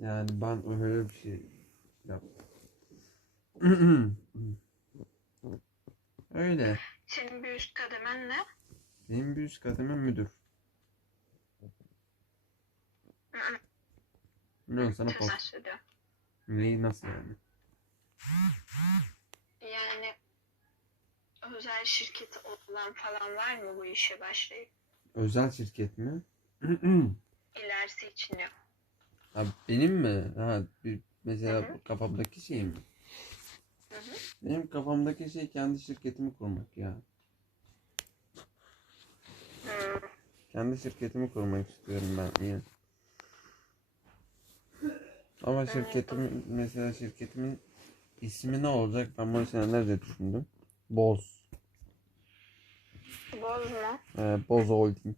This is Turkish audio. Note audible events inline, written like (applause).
Yani ben öyle bir şey yap. (clears throat) öyle. Senin bir üst kademen ne? Benim bir üst kademem müdür. Biliyorsun sana. Tesadüf. Neyi nasıl yani? Yani özel şirketi olan falan var mı bu işe başlayıp? Özel şirket mi? (clears throat) İlerisi için yok. Ha, benim mi? Ha, bir, mesela Hı hı. kafamdaki şey mi? Hı hı. Benim kafamdaki şey kendi şirketimi kurmak ya. Hı. Kendi şirketimi kurmak istiyorum ben ya. Ama şirketimin mesela şirketimin ismi ne olacak? Ben bunu senelerce düşündüm. Boz. Boz mu? Ee, Boz Holding.